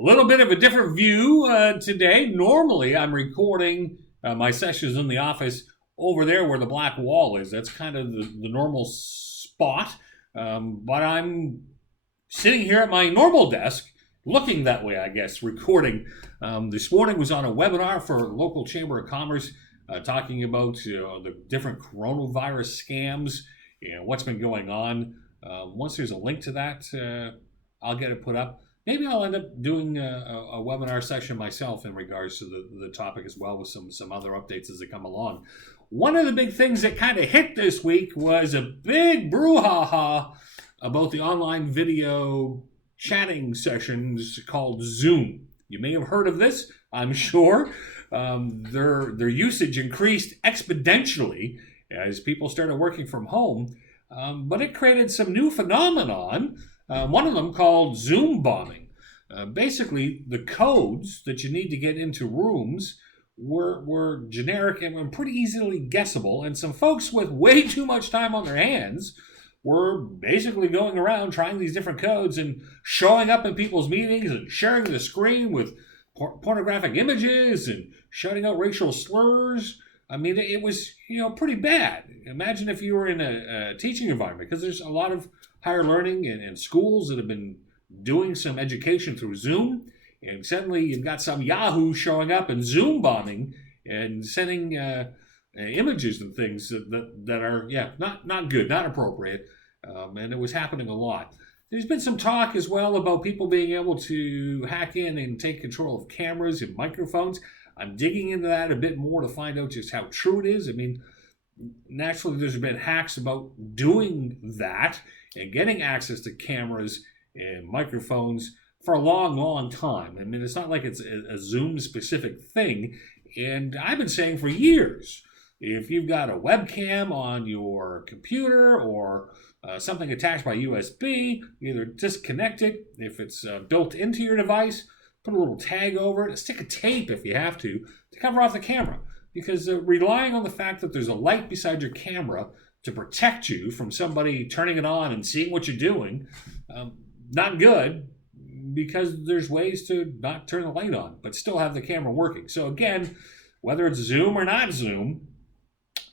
A little bit of a different view today. Normally, I'm recording my sessions in the office over there where the black wall is. That's kind of the normal spot. But I'm sitting here at my normal desk, looking that way, I guess, recording. This morning was on a webinar for local Chamber of Commerce talking about the different coronavirus scams and what's been going on. Once there's a link to that, I'll get it put up. Maybe I'll end up doing a webinar session myself in regards to the topic as well with some other updates as they come along. One of the big things that kind of hit this week was a big brouhaha about the online video chatting sessions called Zoom. You may have heard of this, I'm sure. Their usage increased exponentially as people started working from home, but it created some new phenomenon. One of them called Zoom bombing. Basically, the codes that you need to get into rooms were generic and pretty easily guessable, and some folks with way too much time on their hands were basically going around trying these different codes and showing up in people's meetings and sharing the screen with pornographic images and shouting out racial slurs. I mean, it was pretty bad. Imagine if you were in a teaching environment, because there's a lot of higher learning and schools that have been doing some education through Zoom, and suddenly you've got some Yahoo showing up and Zoom bombing and sending images and things that are not good, not appropriate, and it was happening a lot. There's been some talk as well about people being able to hack in and take control of cameras and microphones. I'm digging into that a bit more to find out just how true it is. I mean, naturally, there's been hacks about doing that and getting access to cameras and microphones for a long, long time. I mean, it's not like it's a Zoom-specific thing. And I've been saying for years, if you've got a webcam on your computer or something attached by USB, either disconnect it if it's built into your device, put a little tag over it, stick a tape if you have to cover off the camera. Because relying on the fact that there's a light beside your camera to protect you from somebody turning it on and seeing what you're doing, not good, because there's ways to not turn the light on, but still have the camera working. So again, whether it's Zoom or not Zoom,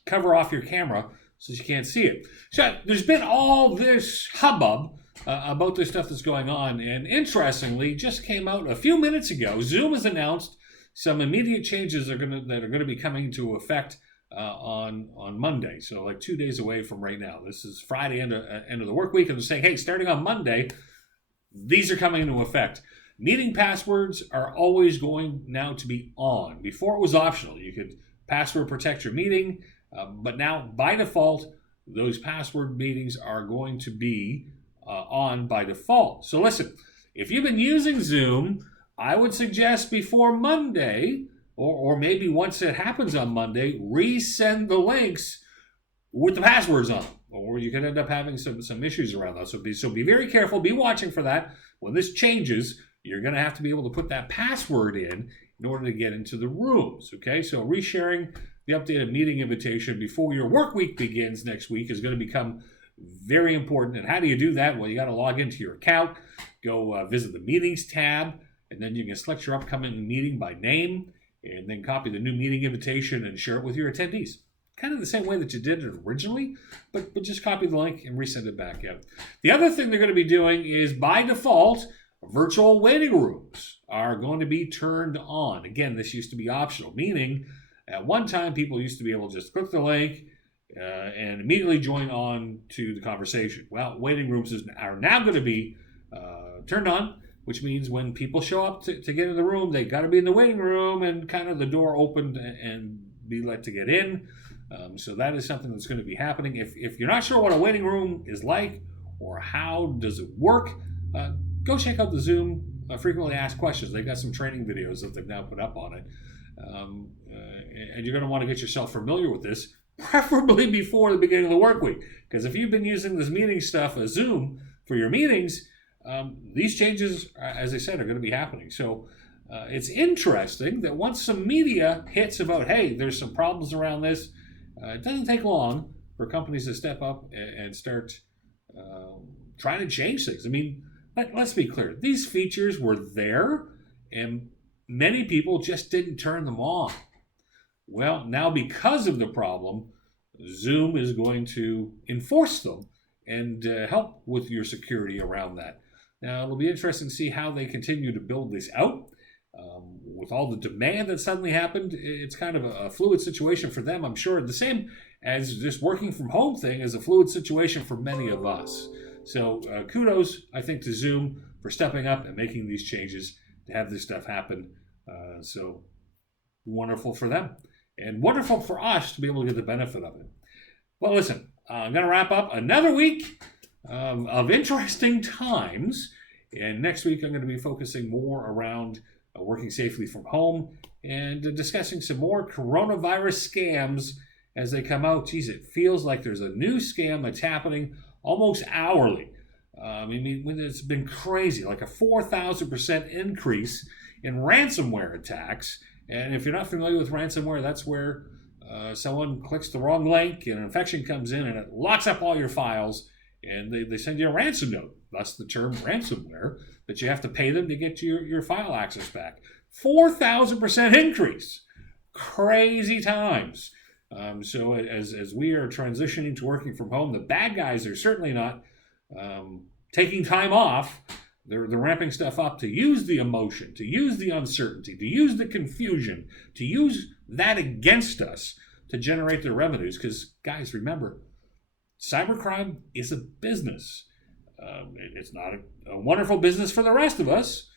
cover off your camera so you can't see it. So there's been all this hubbub about this stuff that's going on, and interestingly, just came out a few minutes ago, Zoom has announced some immediate changes that are going to be coming into effect on Monday. So like 2 days away from right now. This is Friday, end of the work week, and they're saying, hey, starting on Monday, these are coming into effect. Meeting passwords are always going now to be on. Before it was optional. You could password protect your meeting, but now by default, those password meetings are going to be on by default. So listen, if you've been using Zoom, I would suggest before Monday, or maybe once it happens on Monday, resend the links with the passwords on them, or you could end up having some issues around that. So be very careful. Be watching for that. When this changes, you're going to have to be able to put that password in order to get into the rooms. Okay, so resharing the updated meeting invitation before your work week begins next week is going to become very important. And how do you do that? Well, you got to log into your account, go visit the meetings tab, and then you can select your upcoming meeting by name, and then copy the new meeting invitation and share it with your attendees. Kind of the same way that you did it originally, but just copy the link and resend it back out. The other thing they're going to be doing is, by default, virtual waiting rooms are going to be turned on. Again, this used to be optional, meaning at one time people used to be able to just click the link and immediately join on to the conversation. Well, waiting rooms are now going to be turned on, which means when people show up to get in the room, they got to be in the waiting room and kind of the door opened and be let to get in. So that is something that's going to be happening. If you're not sure what a waiting room is like or how does it work, go check out the Zoom frequently asked questions. They've got some training videos that they've now put up on it. And you're going to want to get yourself familiar with this, preferably before the beginning of the work week. Because if you've been using this meeting stuff as Zoom for your meetings, these changes, as I said, are going to be happening. So it's interesting that once some media hits about, hey, there's some problems around this, it doesn't take long for companies to step up and start trying to change things. I mean, let's be clear. These features were there and many people just didn't turn them on. Well, now because of the problem, Zoom is going to enforce them and help with your security around that. Now, it'll be interesting to see how they continue to build this out. With all the demand that suddenly happened, it's kind of a fluid situation for them, I'm sure. The same as this working from home thing is a fluid situation for many of us. So kudos, I think, to Zoom for stepping up and making these changes to have this stuff happen. So wonderful for them. And wonderful for us to be able to get the benefit of it. Well, listen, I'm going to wrap up another week of interesting times. And next week, I'm going to be focusing more around working safely from home and discussing some more coronavirus scams as they come out. Geez, it feels like there's a new scam that's happening almost hourly. I mean, it's been crazy, like a 4,000% increase in ransomware attacks. And if you're not familiar with ransomware, that's where someone clicks the wrong link and an infection comes in and it locks up all your files and they send you a ransom note. Thus the term ransomware, that you have to pay them to get your file access back. 4,000% increase. Crazy times. So as we are transitioning to working from home, the bad guys are certainly not taking time off. They're ramping stuff up to use the emotion, to use the uncertainty, to use the confusion, to use that against us to generate their revenues. Because, guys, remember, cybercrime is a business. It's not a wonderful business for the rest of us,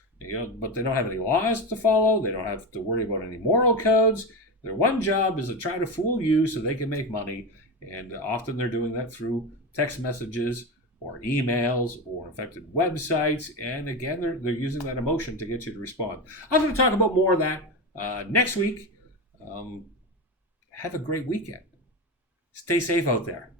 but they don't have any laws to follow. They don't have to worry about any moral codes. Their one job is to try to fool you so they can make money. And often they're doing that through text messages or emails or infected websites. And again, they're using that emotion to get you to respond. I'm going to talk about more of that next week. Have a great weekend. Stay safe out there.